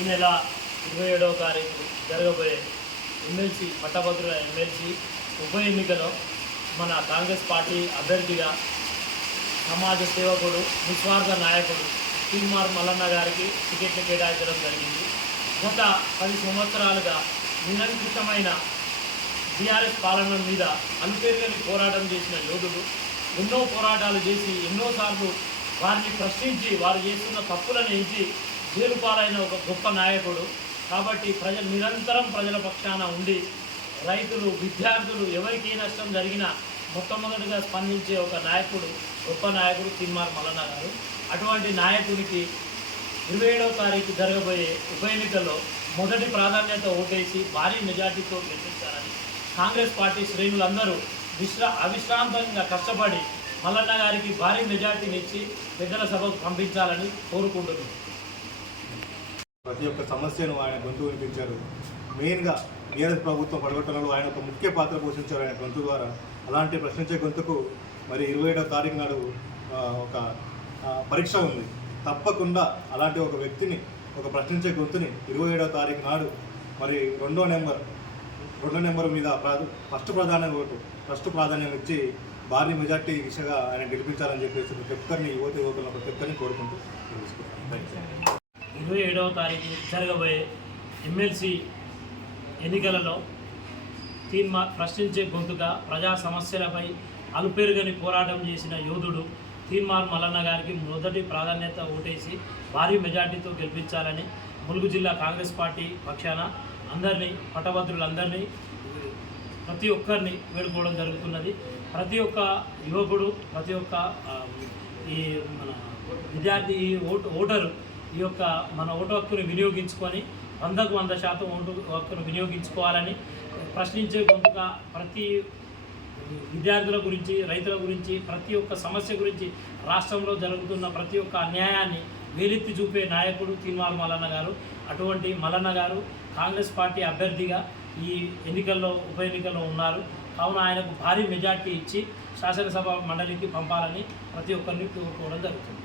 ఈ నెల 27వ తారీఖు జరగబోయే ఎమ్మెల్సీ పట్టభద్రుల ఎమ్మెల్సీ ఉప ఎన్నికలో మన కాంగ్రెస్ పార్టీ అభ్యర్థిగా సమాజ సేవకుడు నిస్వార్థ నాయకుడు తీన్మార్ మల్లన్న గారికి టికెట్లు కేటాయించడం జరిగింది. గత 10 సంవత్సరాలుగా నిరంకుశమైన టీఆర్ఎస్ పాలన మీద అలుపెరుగని పోరాటం చేసిన యోధుడు, ఎన్నో పోరాటాలు చేసి ఎన్నోసార్లు వారిని ప్రశ్నించి వారు చేస్తున్న తప్పులను ఎంచి జైలు పాలైన ఒక గొప్ప నాయకుడు. కాబట్టి నిరంతరం ప్రజల పక్షాన ఉండి రైతులు, విద్యార్థులు ఎవరికి ఏ నష్టం జరిగినా మొట్టమొదటిగా స్పందించే ఒక నాయకుడు, గొప్ప నాయకుడు తీన్మార్ మల్లన్న గారు. అటువంటి నాయకుడికి 27వ తారీఖు జరగబోయే ఉప ఎన్నికల్లో మొదటి ప్రాధాన్యత ఓటేసి భారీ మెజార్టీతో గెలిపించాలని కాంగ్రెస్ పార్టీ శ్రేణులందరూ అవిశ్రాంతంగా కష్టపడి మల్లన్న గారికి భారీ మెజార్టీని ఇచ్చి పెద్దల సభకు పంపించాలని కోరుకుంటున్నాను. ప్రతి ఒక్క సమస్యను ఆయన గొంతు వినిపించారు. మెయిన్గా టీఆర్ఎస్ ప్రభుత్వం పడగొట్టడంలో ఆయన ఒక ముఖ్య పాత్ర పోషించారు ఆయన గొంతు ద్వారా. అలాంటి ప్రశ్నించే గొంతుకు మరి 27వ తారీఖు నాడు ఒక పరీక్ష ఉంది. తప్పకుండా అలాంటి ఒక వ్యక్తిని, ఒక ప్రశ్నించే గొంతుని 27వ తారీఖు నాడు మరి రెండో నెంబర్ మీద ఫస్ట్ ప్రాధాన్యం ఇచ్చి భారీ మెజార్టీ దిశగా ఆయన గెలిపించాలని చెప్పేసి ప్రతి ఒక్కరిని యువకులను ప్రతి ఒక్కరిని కోరుకుంటూ తెలుసుకుంటాను. 27వ తారీఖు జరగబోయే ఎమ్మెల్సీ ఎన్నికలలో ప్రశ్నించే గొంతుగా ప్రజా సమస్యలపై అలుపెరుగని పోరాటం చేసిన యోధుడు తీన్మార్ మల్లన్న గారికి మొదటి ప్రాధాన్యత ఓటేసి భారీ మెజార్టీతో గెలిపించాలని ములుగు జిల్లా కాంగ్రెస్ పార్టీ పక్షాన అందరినీ, పట్టభద్రులందరినీ, ప్రతి ఒక్కరిని వేడుకోవడం జరుగుతున్నది. ప్రతి ఒక్క యువకుడు, ప్రతి ఒక్క ఈ మన విద్యార్థి, ఓటరు ఈ యొక్క మన ఓటు హక్కును వినియోగించుకొని 100% ఓటు హక్కును వినియోగించుకోవాలని ప్రశ్నించే గొంతుగా ప్రతి విద్యార్థుల గురించి, రైతుల గురించి, ప్రతి ఒక్క సమస్య గురించి, రాష్ట్రంలో జరుగుతున్న ప్రతి ఒక్క అన్యాయాన్ని వేలెత్తి చూపే నాయకుడు తీన్మార్ మల్లన్న గారు. అటువంటి మల్లన్న గారు కాంగ్రెస్ పార్టీ అభ్యర్థిగా ఈ ఉప ఎన్నికల్లో ఉన్నారు. కావున ఆయనకు భారీ మెజార్టీ ఇచ్చి శాసనసభ మండలికి పంపాలని ప్రతి ఒక్కరిని కోరుకోవడం జరుగుతుంది.